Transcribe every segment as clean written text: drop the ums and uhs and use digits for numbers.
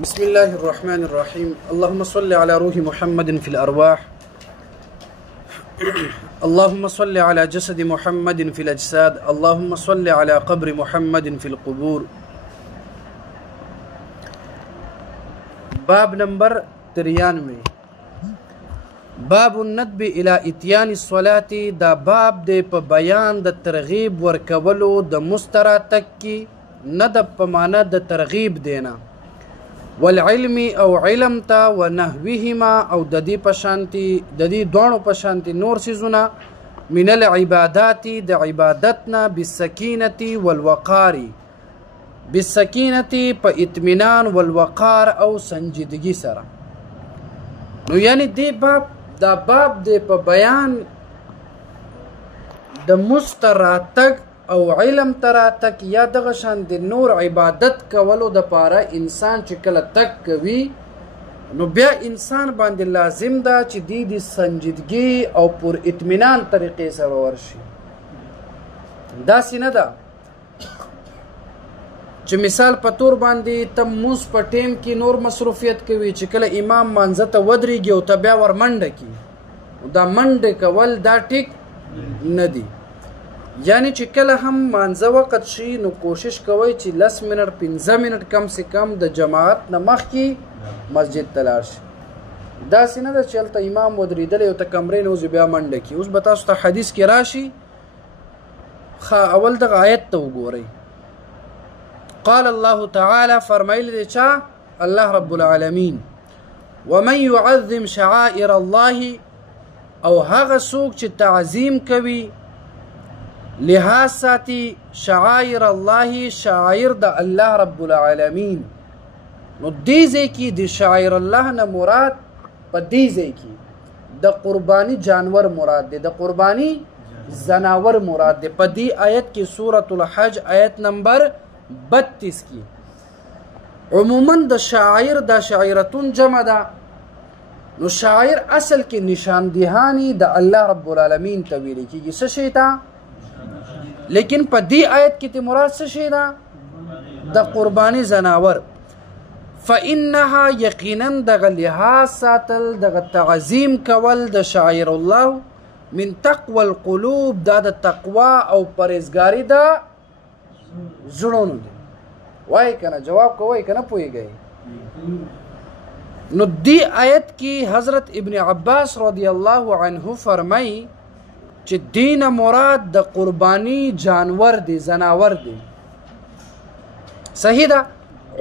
بسم الله الرحمن الرحيم. اللهم صل على روح محمد في الأرواح، اللهم صل على جسد محمد في الأجساد، اللهم صل على قبر محمد في القبور. باب نمبر 93، باب الندب الى اتيان الصلاة. دا باب دے په بیان د ترغیب ورکولو د مستراتک کی، ندب په معنا د ترغیب دینا، والعلم او علم تا، ونحوهما او د دې پشانتی د دې دوانو پشانتی نور سيزونه، من العبادات د عبادتنا، بالسکینة والوقار، بالسکینة په اطمینان، والوقار او سنجیدگی سره. نو یعنی دې باب دا باب دې په بیان د مستراتک او علم تراتک یا دغه شان د نور عبادت کولو د پاره انسان چې کله تک کوي نو بیا انسان باندې لازم ده چې د سنجیدګي او پر اطمینان طریقې سره ورشي. داسې نه ده چې مثال په تور باندې ته موس په ټیم کې نور مصروفیت کوي، چې کله امام مانځه ته ودرېږي او ته بیا ور منډه کي، دا منډه کول دا ټیک نه دی. یعنی چې کله هم مانځه وخت شي نو کوشش کوئ چې 10 منټ 15 منټ کم سے کم د جماعت نه مخکې مسجد ته لاړ شي. داسې نه ده چې هلته امام ودرېدلی او ته کمرې نه اوس بیا منډه کي. اوس به تاسو ته حدیث کې راشي، اول دغه آیت ته وګورئ. قال الله تعالى، فرمایلی دی چا؟ الله رب العالمین، ومن يعظم شعائر الله، او هغه څوک چې تعظیم کوي لحاظ ساتي شعائر الله، شعائر د الله رب العالمین. نو دې ځای کې د شعائر الله نه مراد په دې ځای کې د قربانی جانور مراد دی، د قربانی زناور مراد دی. په دې آیت کې سورة الحج آیت نمبر 32 کی عموما د شاعر د شاعرتون جمع ده. نو شاعر اصل کې نشاندهانی د الله رب العالمین ته ویل کېږي. څه شی ته؟ لیکن په دې آیت کې ته مراد څه شی ده؟ د قربانی زناور. فانها یقینا دغه لحاظ ساتل، دغه تعظیم کول د شاعر الله من تقوى القلوب، دا د تقوا او پرهیزګاری ده زړونو دی. وای کنه جواب کوئ کنه پوهیږئ. نو دی آیت کی حضرت ابن عباس رضی الله عنه فرمای چې دین مراد د قربانی جانور دی، زناور دی. صحیح ده.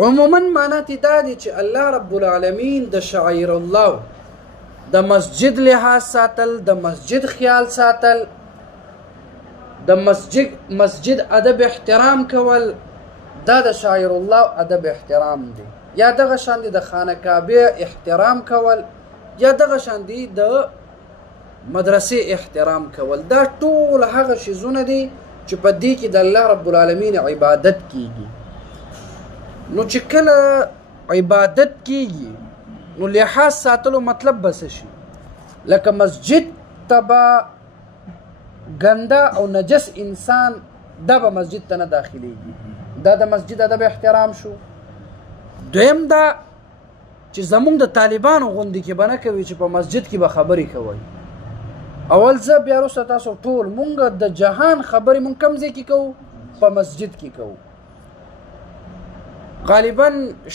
عموما معنا تی دا دی چې الله رب العالمین د شعائر الله د مسجد لحاظ ساتل، د مسجد خیال ساتل، د مسجد ادب احترام کول، دا د شاعر الله ادب احترام دی. یا دغه شان دی د خانه کعبه احترام کول، یا دغه شان دی د مدرسې احترام کول. دا ټول هغه شیزونه دي چې په دې کې د الله رب العالمین عبادت کیږي. نو چې کله عبادت کیږي نو لحاظ ساتلو مطلب بس شي، لکه مسجد تبا ګنده او نجس انسان دا به مسجد ته نه داخلیږي. دا د مسجد ادب احترام شو. دویم دا چې زمونږ د طالبانو غوندې کې به نه کوي چې په مسجد کې به خبرې کوئ. اول زه بیا وروسته تاسو ټول مونږ د جهان خبرې مونږ کوم ځای کې کوو؟ په مسجد کې کوو. غالبا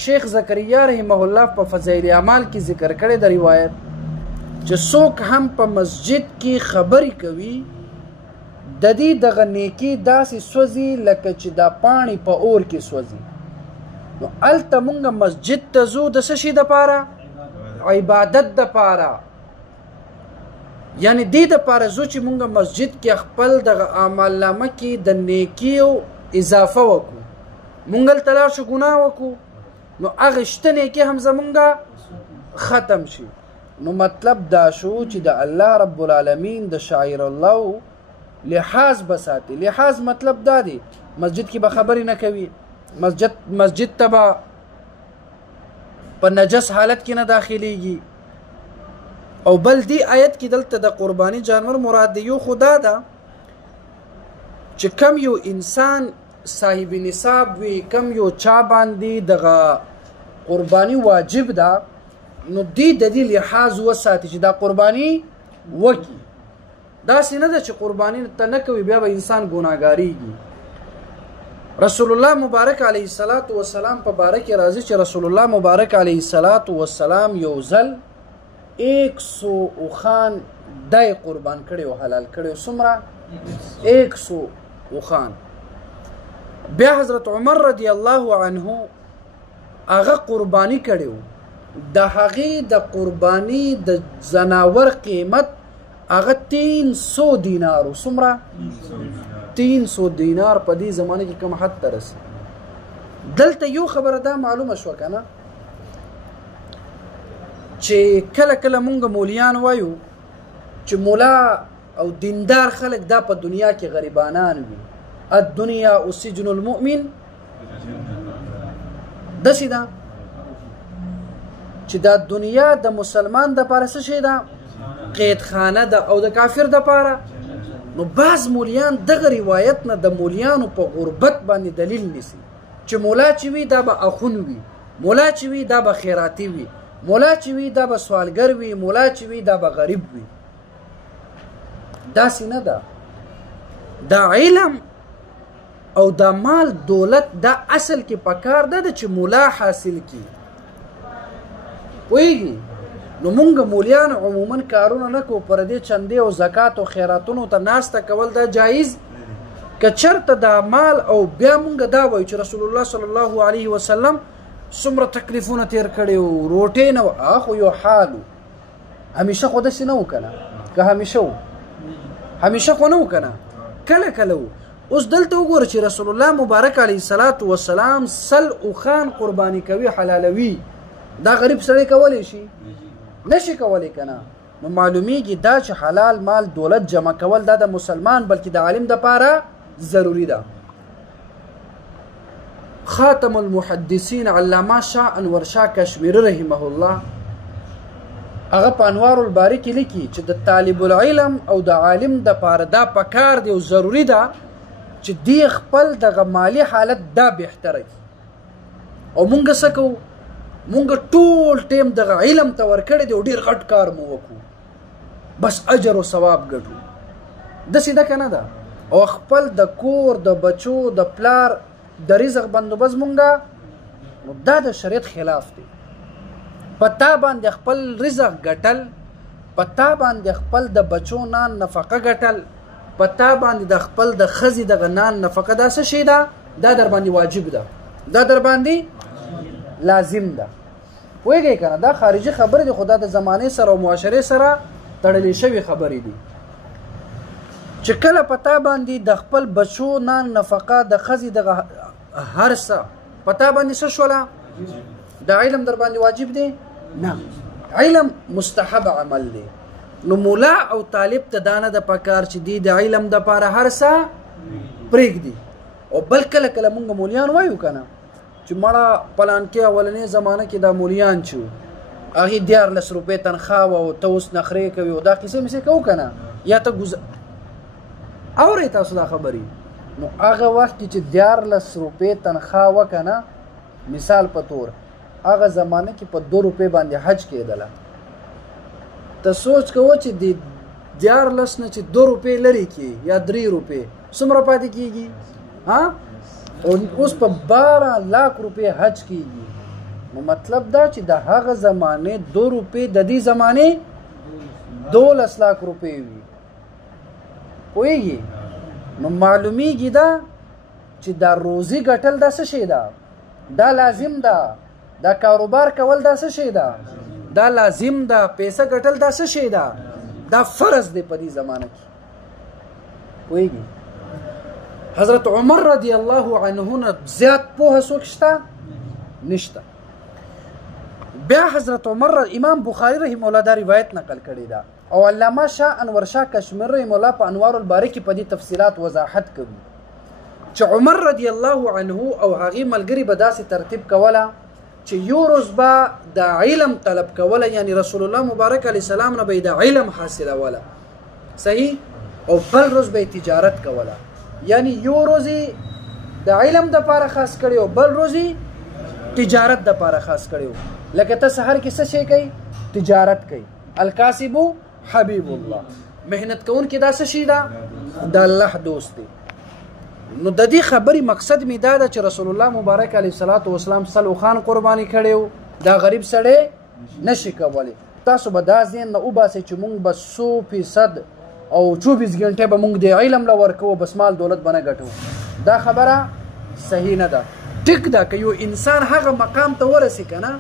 شیخ زکریا رحمه الله په فضائل اعمال کې ذکر کړی د روایت چې څوک هم په مسجد کې خبرې کوي د دې دغه نیکي داسې سوځي لکه چې دا پاڼې په اور کې سوځي. نو هلته مونږ مسجد ته ځو د څه شي دپاره؟ عبادت دپاره. یعنی دې دپاره ځو چې مونږ مسجد کې خپل دغه اعمالنامه کې د نیکیو اضافه وکړو. مونږ هلته لاړ شو ګناه وکړو نو هغه شته نیکي هم زمونږه ختم شي. نو مطلب دا شو چې د الله رب العالمین د شاعر الله لحاظ بساتی. لحاظ مطلب دا دی مسجد کې به خبرې نه کوي، مسجد ته به په نجس حالت کې نه داخلیږي. او بل دی آیت کې دلته د قربانی جانور مراد دی. یو خدا ده چې کم یو انسان صاحب نصاب وي، کم یو چا باندې دغه قرباني واجب ده نو دی د دې لحاظ وساتي چې دا قرباني وکي. داسې نه ده چې قرباني ته نه کوي بیا به انسان ګناهګاریږي. رسول الله مبارک علیه الصلاة والسلام په باره کې راځي چې رسول الله مبارک علیه الصلاة والسلام یو ځل 100 اوښان دای قربان کړي او حلال کړي. څومره؟ 100 اوښان. بیا حضرت عمر رضی الله عنه هغه قربانی کړي. د هغې د قربانی د زناور قیمت هغه 300 دینار. څومره؟ 300 دینار. په دې زمانه کې کوم حد ته رسي. دلته یو خبره دا معلومه شوه که نه چې کله کله مونږ مولیان وایو چې مولا او دیندار خلک دا په دنیا کې غریبانان وي. الدنیا او سجن المؤمن. داسې ده چې دا دنیا د مسلمان دپاره څه شی ده؟ قیدخانه ده. او د کافر دپاره نو بعض مولیان دغه روایت نه د مولیانو په غربت باندې دلیل نیسي چې مولا چې وي دا به اخون وي، مولا چې وي دا به خیراتي وي، مولا چې وي دا به سوالګر وي، مولا چې وي دا به غریب وي. داسې نه ده. دا علم او دا مال دولت دا اصل کې پکار ده چې مولا حاصل کی. پوهیږي؟ نو مونږ مولیان عموما کارونه نه کوو. پر دې چندې او زکات او خیراتونو ته ناسته کول دا جایز که چرته دا مال. او بیا مونږ دا وایو چې رسول الله صلی الله علیه وسلم څومره تکلیفونه تیر کړي وو، روټۍ نه وه. خو یو حال و. همیشه خو داسې نه و که نه؟ که همیشه و؟ همیشه خو نه و که نه؟ کله کله و. اوس دلته وګوره چې رسول الله مبارک علیه الصلاة والسلام 100 اوښان قرباني کوي، حلالوي. دا غریب سړی کولی شي؟ نشي کولی که نه؟ نو معلومیږي دا چې حلال مال دولت جمع کول دا د مسلمان بلکې د عالم دپاره ضروري ده. خاتم المحدثین علامه شاه انور شاه کشمیری رحمه الله هغه په انوار الباری کې لیکي چې د طالب العلم او د عالم دپاره دا پکار دی او ضروري ده چې دی خپل دغه مالی حالت دا بهتره کړي. او مونږ څه کوو؟ مونږ ټول ټیم دغه علم ته ورکړی دی او ډېر غټ کار مو وکړو، بس اجر او ثواب ګټو. داسې ده که نه ده؟ او خپل د کور د بچو د پلار د رزق بندوبست مونږه نو دا د شریعت خلاف دی. په تا باندې خپل رزق ګټل، په تا باندې خپل د بچو نان نفقه ګټل، په تا باندې د خپل د ښځې دغه نان نفقه دا څه شی ده؟ دا در باندې واجب ده، دا در باندې لازم ده. پوهېږئ که نه؟ دا خارجي خبرې دي خو دا د زمانې سره او معاشرې سره تړلې شوي خبرې دي چې کله په تا باندې د خپل بچو نان نفقه د ښځې دغه هر څه په تا باندې څه شوله؟ د علم در باندې واجب دی؟ نه، علم مستحب عمل دی. نو مولا او طالب ته دا نه ده پکار چې دی د علم دپاره هر څه پرېږدي. او بل کله کله مونږ مولیان وایو که نه چې مړه پلانکې اولنۍ زمانه کې دا مولیان چې وو هغې 14 روپۍ تنخواه وه او ته اوس نخرې کوي او دا کیسې میسې کوو که نه؟ یا ته اورئ تاسو دا خبرې؟ نو هغه وخت کې چې 14 روپۍ تنخواه وه که نه، مثال په طور هغه زمانه کې په 2 روپۍ باندې حج کېدله. ته سوچ کوه چې د 14 نه چې 2 روپۍ لرې کړي یا 3 روپۍ څومره پاتې کېږي؟ او اوس په 12 لاک روپۍ حج کېږي. نو مطلب دا چې د هغه زمانې 2 روپۍ د دې زمانې 12 لاک روپۍ وي. پوهېږي؟ نو معلومیږي دا چې دا روزي ګټل دا څه شی ده؟ دا لازم ده. دا کاروبار کول دا څه شی ده؟ دا لازم ده. پیسه ګټل دا څه شی ده؟ دا فرض دی په دې زمانه کې. پوهېږي؟ حضرت عمر رضی الله عنه نه زیات پوهه څوک شته؟ نشته. بیا حضرت عمر امام بخاری رحمه الله دا روایت نقل کړی ده او علامه شاه انور شاه کشمیری رحمه الله په انوار الباری کې په دې تفصیلات وضاحت کوي چې عمر رضی الله عنه او هغې ملګري به داسې ترتیب کوله چې یو روز به د علم طلب کوله، یعنی رسول الله مبارک علیه السلام نه به د علم حاصلوله، صحیح؟ او بل روز به تجارت کوله. یعنی یو روزی د علم دپاره خاص کړی او بل روزی تجارت د پاره خاص کړو لکه ته سحر کې څه شي کوي تجارت کوي الکاسب حبیب الله مهنت کون کې دا څه شي دا د الله دوست دی نو د دې خبرې مقصد می دا ده چې رسول الله مبارک علیه الصلاۃ والسلام سلو خان قرباني کړو دا غریب سړی نشي کولی تاسو به دا ذهن نه وباسئ چې مونږ به 100% او 24 غنټه به مونږ د علم له ورکو بس مال دولت به نه ګټو دا خبره صحیح نه ده ټیک ده که یو انسان هغه مقام ته ورسي که نه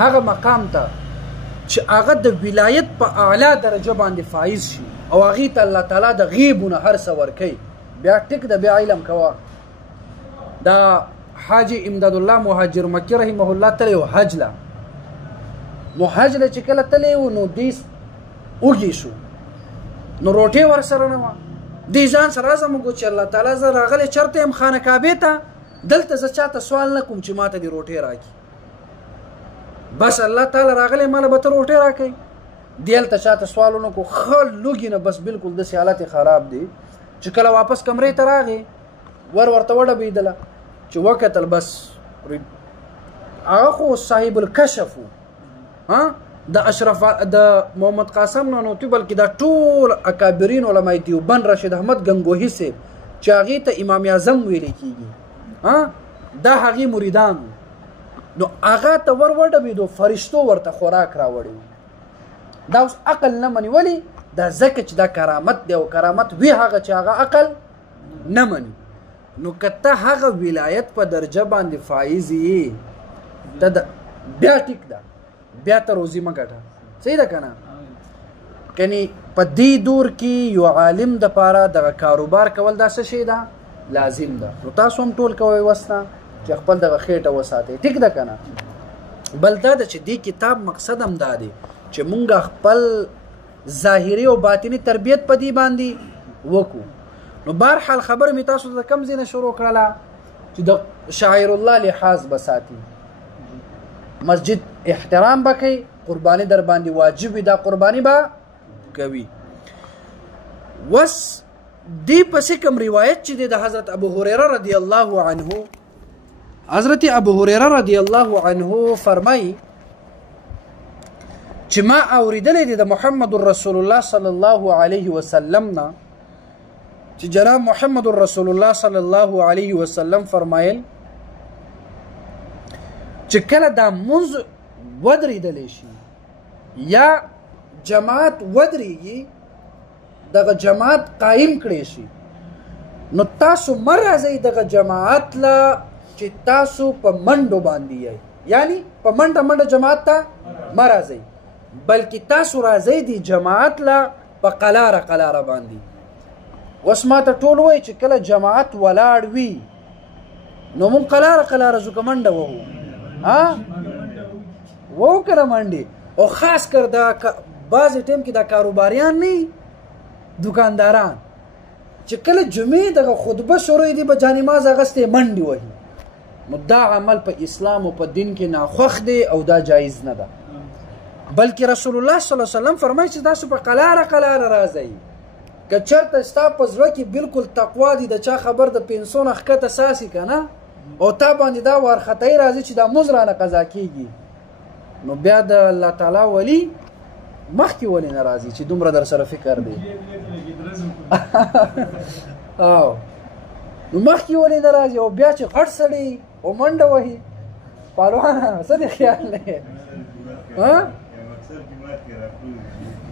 هغه مقام ته چې هغه د ولایت په اعلی درجه باندې فایز شي او هغې ته الله تعالی د غیبونه هر څه ورکوي بیا ټیک ده بیا علم کوه دا حاجی امداد الله مهاجر مکی رحمه الله تلی و حج له نو حج له چې کله تلی و نو دی اوږې شو نو روټۍ ورسره نه وه دی ځان سره زموږ چې الله تعالی زه راغلی چېرته یم خانه کعبې ته دلته زه چاته سوال نه کوم چې ماته دې روټۍ راکړي بس الله تعالی راغلی ماله به ته روټۍ راکوي دی هلته چاته سوال ونه کړو ښه لوږي نه بس بالکل داسې حالت خراب دی چې کله واپس کمرې ته راغی ورته وډبېدله چې وکتل بس هغه خو صاحب الکشف ها د اشرف د محمد قاسم نانوتي بلکې دا ټول اکابرین علماء دیوبند رشید احمد گنگوهي صاحب چې هغې ته امام اعظم ویلی کېږي ها دا هغې مریدان نو هغه ته وډبېدو فرشتو ورته خوراک راوړی دا اوس عقل نه مني ولې دا ځکه چې دا کرامت دی او کرامت وی هغه چې هغه عقل نه مني نو که ته هغه ولایت په درجه باندې فایز یې ته بیا ټیک ده بیا ته روزي مه ګټه صحیح ده که نه کنی په دې دور کې یو عالم دپاره دغه کاروبار کول دا څه شی ده لازم ده نو تاسو هم ټول کوئ وس نه چې خپل دغه خېټه وساتئ ټیک ده که نه بل دا ده چې دې کتاب مقصد هم دا دی چې مونږ خپل ظاهري او باطني تربیت په دې باندې وکړو نو بهرحال خبره مې تاسو ته کم ځای نه شروع کړله چې د شاعر الله لحاظ به ساتي مسجد احترام به کوي قرباني در باندې واجب وي دا قرباني به کوي وس دې پسې کوم روایت چې دی د حضرت ابو هریره رضی الله عنه حضرت ابو هریره رضی الله عنه فرمایي چې ما اوریدلی دی د محمد رسول الله صلی الله علیه وسلم نه چې جناب محمد رسول الله صلی الله علیه وسلم فرمایل چې کله دا منځ ودرېدلی شي یا جماعت ودرېږي دغه جماعت قایم کړی شي نو تاسو مه راځئ دغه جماعت له چې تاسو په منډو باندې یئ یعنی په منډه منډه جماعت ته مه راځئ بلکې تاسو راځئ دی جماعت له په قلاره قلاره باندې اوس ما ته ټول وایي چې کله جماعت ولاړ وي نو مونږ قلاره قلاره ځو که منډه وهو وهو که نه منډې او خاص کر دا بعضې ټایم کې دا کاروباریان نه دکانداران چې کله جمعې دغه خطبه شروع دي به جانماز اغوستی منډې وهي نو دا عمل په اسلام او په دین کې ناخوښ دی او دا جایز نه ده بلکې رسول الله صلی الله علیه وسلم فرمایي چې تاسو په قلاره قلاره راځئ که چېرته ستا په زړه کې بالکل تقوا دي د چا خبر د پنسو نه ښکته ساسي که نه او تا باندې دا وارخطایي راځي چې دا مزد رانه قضا کېږي نو بیا د الله تعالی ولی مخکې ولې نه راځي چې دومره در سره فکر دی او نو مخکې ولې نه راځي او بیا چې غټ سړی او منډه وهي پهلوانه څه دې خیال دی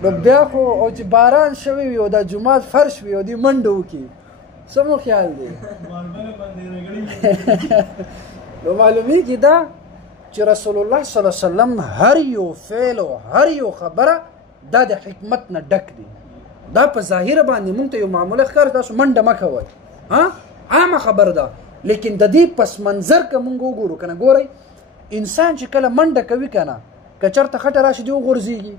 نو بیا خو او چې باران شوی وي او دا جومات فرش وي او دې منډه وکړي څه مو خیال دی نو معلومیږي دا چې رسول الله صلی الله علیه وسلم هر یو فعل او هر یو خبره دا د حکمت نه ډک دی دا په ظاهره باندې مونږ ته یو معموله ښکاري تاسو منډه مه کوئ عامه خبره ده لیکن د دې پس منظر که مونږ وګورو که نه ګورئ انسان چې کله منډه کوي که نه که چېرته خټه راشي دی وغورځېږي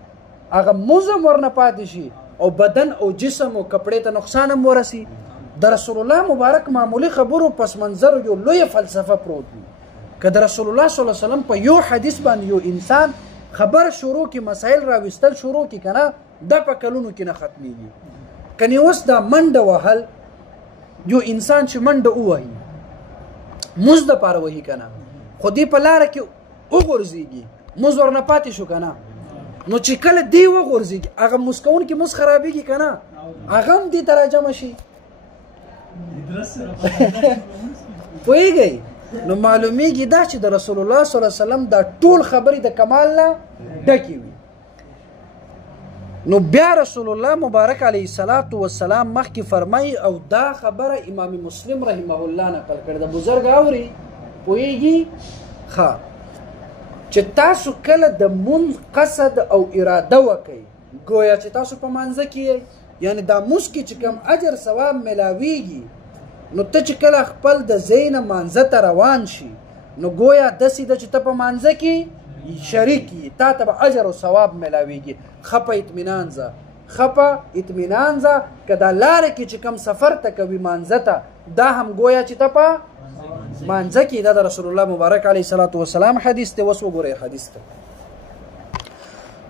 هغه مزم ورنه پاتې شي او بدن او جسم او کپړې ته نقصان هم ورسي د رسول الله مبارک معمولی خبرو پس منظر یو لویه فلسفه پروت وي که د رسول الله صلی الله علیه وسلم په یو حدیث باندې یو انسان خبر شروع کی مسائل راوستل شروع کی کنه دا په کلونو کې نه ختمیږي کني اوس دا منډه وهل یو انسان چې منډه ووهي مزد پاره وهي کنه خو دی په لاره کې وغورځېږي مز ورنه پاتې شو که نه نو چې کله دی وغورځېږي هغه مز کوونکي مز خرابېږي که نه هغه هم دې ته راجمع شي پوهېږئ نو معلومیږي دا چې د رسول الله صلی الله علیه وسلم دا ټول خبرې د کمال نه ډکې وي نو بیا رسول الله مبارک علیه الصلاة والسلام مخکې فرمایي او دا خبره امام مسلم رحمه الله نقل کړې ده بزرګ اوري پوهېږي ښه چې تاسو کله د مونځ قصد او اراده وکئ ګویا چې تاسو په مانځه کې یئ یعنی دا مونځ کې چې کوم اجر ثواب میلاویږي نو ته چې کله خپل د ځای نه مانځه ته روان شي نو ګویا داسې ده چې ته په مانځه کې شریک یې تا ته به اجر او ثواب میلاویږي ښه په اطمینان ځه ښه په اطمینان ځه که دا لارې کې چې کوم سفر ته کوي مانځه ته دا هم ګویا چې ته په مانځه کې دا د رسول الله مبارک علیه الصلاة والسلام حدیث دی اوس وګورئ حدیث ته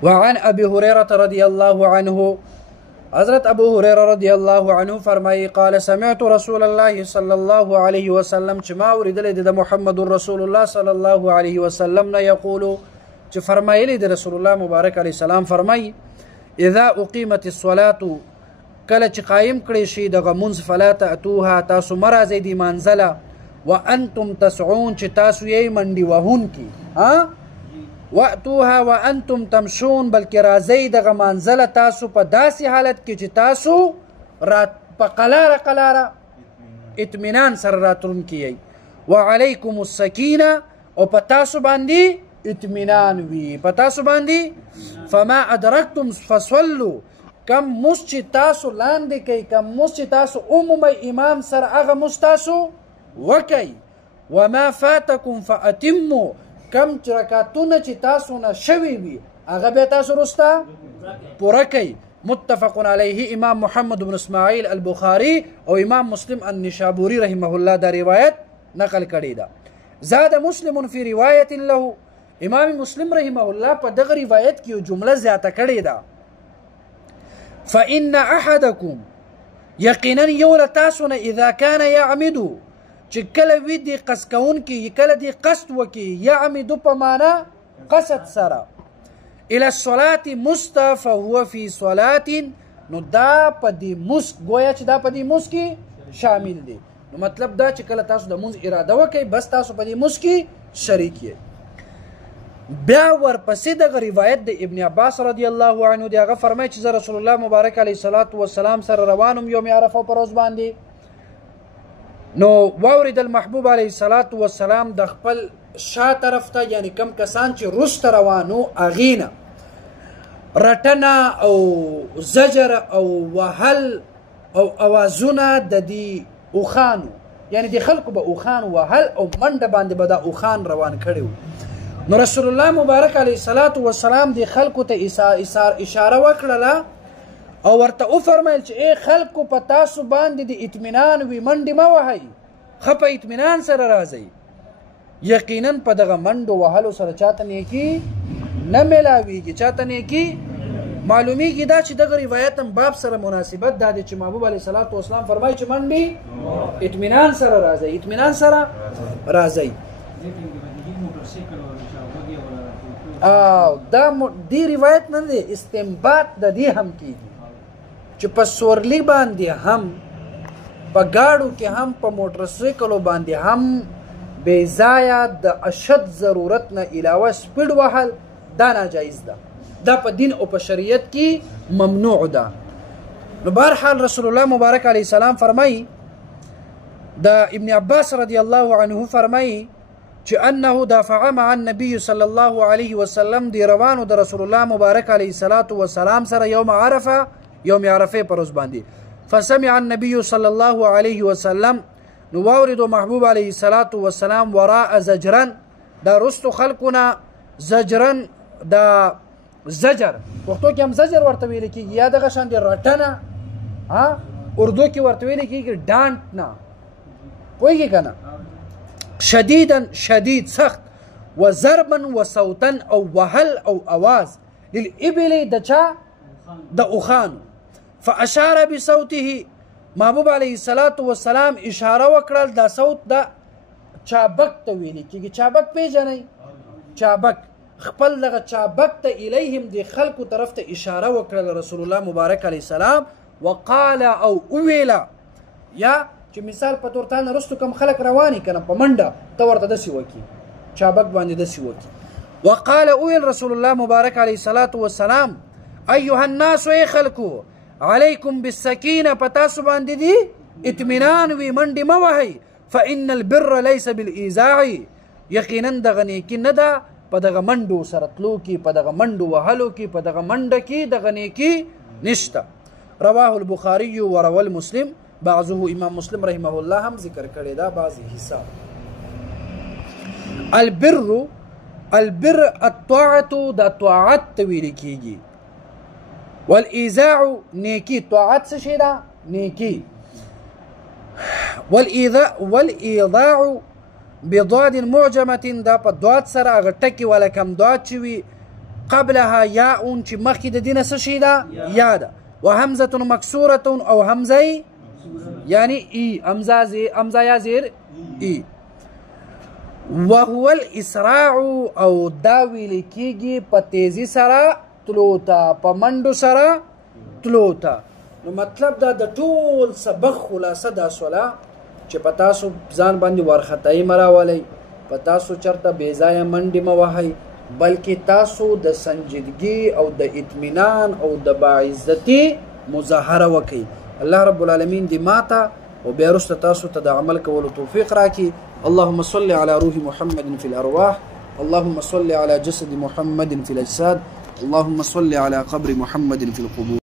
وعن ابي هريره رضي الله عنه حضرت ابو هريره رضي الله عنه فرمایي قال سمعت رسول الله صلى الله عليه وسلم چې ما اوریدلی د محمد رسول الله صلى الله عليه وسلم نه یقول چې فرمایلی د رسول الله مبارک علیه السلام فرمایي اذا اقیمت الصلاة کله چې قایم کړی شي دغه مونځ فلا تأتوها تاسو مه راځئ دې مانځله وانتم تسعون چې تاسو یې منډې وهونکي واتوها وانتم تمشون بلکې راځئ دغه مانځله تاسو په داسې حالت کې چې تاسو په قلاره قلاره اطمینان سره راتلونکي یئ وعلیکم السکینه او په تاسو باندې اطمینان وي په تاسو باندې فما ادرکتم فصلوا کم مونځ چې تاسو لاندې کوئ کم مونځ چې تاسو عمومئ امام سره هغه مونځ تاسو وکئ وما فاتکم فاتموا کم رکعتونه چې تاسو نه شوي وي هغه بیا تاسو وروسته پوره کوئ متفق علیه امام محمد بن اسماعیل البخاري او امام مسلم النشابوري رحمه الله دا روایت نقل کړې ده زاد مسلم فی روایت له امام مسلم رحمه الله په دغه روایت کې یو جمله زیاته کړې ده فإن أحدكم یقینا یو له تاسو نه اذا کان یعمد چې کله وي دې قصد کوونکي کله دې قصد وکړي یعمدو په معنا قصد سره الى الصلاة مسته فهو فی صلاة نو دا په دې مسک ګویا چې دا په دې مسک کې شامل دی نو مطلب دا چې کله تاسو د مونځ اراده وکړئ بس تاسو په دې مسک کې شریک یئ بیا ورپسې دغه روایت د ابن عباس رضی الله عنه دی هغه فرمایي چې زه رسول الله مبارک علیه الصلاة والسلام سره روانم یوم عرفه په ورځ باندې نو واورید المحبوب علیه الصلاة والسلام د خپل شا طرف ته یعنی کم کسان چې رسته روانو هغې نه رټنه او زجر او وهل او اوازونه د دې اوښانو یعنی د خلکو به اوښان وهل او منډه باندې به دا اوښان روان کړي وو نو رسول الله مبارک علیه الصلاة والسلام د خلکو ته اشاره وکړله او ورته وفرمیل چې ای خلکو په تاسو باندې د اطمینان وي منډې مه وهئ ښه په اطمینان سره راځئ یقینا په دغه منډو وهلو سره چاته نیکي نه میلاویږي چاته نیکي معلومیږي دا چې دغه روایت هم باب سره مناسبت دا دی چې محبوب علیه الصلاة والسلام فرمایي چې منډې اطمینان سره راځئ اطمینان سره راځئ دا دی روایت نه دی استنباط د دې هم کیږي چې په سورلي باندې هم په گاډو کې هم په موټر سایکلو باندې هم بې ځایه د اشد ضرورت نه علاوه سپیډ وهل دا ناجایز ده دا په دین او په شریعت کې ممنوع ده نو بهرحال رسول الله مبارک علیه السلام فرمایي د ابن عباس رضی الله عنه فرمایي چې انه دافع مع النبي صلی الله علیه وسلم دی روانو د رسول الله مبارک علیه الصلاة والسلام سره یوم عرفه یوم عرفه پر ورځ باندې فسمع النبي صلی الله علیه وسلم نو واوریدو محبوب علیه الصلاة والسلام وراء زجرن دا رستو خلقونه زجرن دا زجر پښتو کې هم زجر ورته ویل کېږي یا دغه شان د رټنه اردو کې ورته ویل کېږي ډانټ نه پوهېږي که نه شدیدا شدید سخت و ضربا و صوتا او وهل او اواز للابل د چا د اوښانو فاشار بصوته محبوب علیه الصلاة والسلام اشاره وکړل دا صوت د چابک ته ویل کېږي. چابک پیژنئ؟ چابک خپل دغه چابک ته الیهم د خلکو طرف ته اشاره وکړله رسول الله مبارک علیه السلام. وقال او ویله یا چې مثال په تور تانه رستو کم خلک رواني کنه په منډه ته ورته داسې وکړي چابک باندې داسې وکړي. وقال اویل رسول الله مبارک علیه الصلاة والسلام ایها الناس ای خلکو علیکم بالسکینه په تاسو باندې دي اطمینان وي منډې مه وهئ فإن البر ليس بالإيذاع یقینا دغه نیکي نه ده په دغه منډو سره تلو کې په دغه منډو وهلو کې په دغه منډه کې دغه نیکي نشته. رواه البخاري وروى المسلم بعضه امام مسلم رحمه الله هم ذکر کړی دا بعض حصہ. البر الطاعة دا طاعت ته ویل کېږي. والإيذاع نیکي طاعت څه شی ده؟ نیکي. والإيذاع بضاد معجمة دا په ضاد سره هغه ټکي والا کم ضاد چې وي قبلها یاء چې مخکې د دې نه څه شی ده؟ یا ده. وهمزة مكسورة او همزه یعنی ای همزه یا زیر ای. وهو الاسراع او دا ویل کېږي په تیزی سره تلو ته په منډو سره تلو ته. نو مطلب دا د ټول سبق خلاصه دا سوله چې په تاسو ځان باندې وارخطایي مه راولئ په تاسو چېرته بېځایه منډې مه وهئ بلکې تاسو د سنجیدګي او د اطمینان او د باعزتي مظاهره وکئ. الله رب العالمین دې ماته او بیا وروسته تاسو ته د عمل کولو توفیق راکړي. اللهم صل على روح محمد في الأرواح اللهم صل على جسد محمد في الأجساد اللهم صل على قبر محمد في القبور.